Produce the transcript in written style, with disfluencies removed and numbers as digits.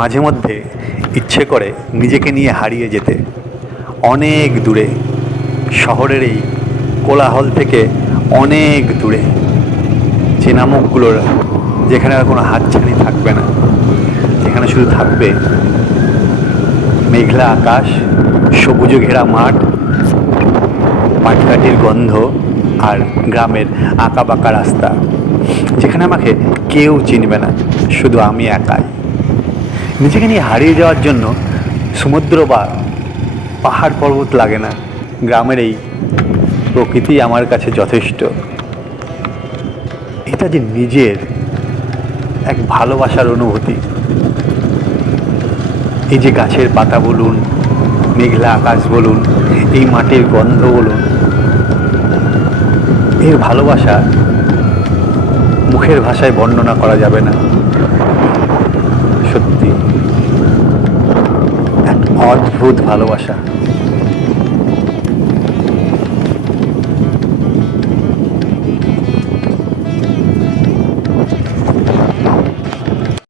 মাঝে মধ্যে ইচ্ছে করে নিজেকে নিয়ে হারিয়ে যেতে অনেক দূরে, শহরের এই কোলাহল থেকে অনেক দূরে, চেনা মুখগুলোর, যেখানে আর কোনো হাতছানি থাকবে না, যেখানে শুধু থাকবে মেঘলা আকাশ, সবুজে ঘেরা মাঠ, পাটকাঠির গন্ধ আর গ্রামের আঁকাবাঁকা রাস্তা, যেখানে আমাকে কেউ চিনবে না, শুধু আমি একাই। নিজেকে নিয়ে হারিয়ে যাওয়ার জন্য সমুদ্র বা পাহাড় পর্বত লাগে না, গ্রামের এই প্রকৃতি আমার কাছে যথেষ্ট। এটা যে নিজের এক ভালোবাসার অনুভূতি। এই যে গাছের পাতা বলুন, মেঘলা আকাশ বলুন, এই মাটির গন্ধ বলুন, এর ভালোবাসা মুখের ভাষায় বর্ণনা করা যাবে না। সত্যি এক অদ্ভুত ভালোবাসা।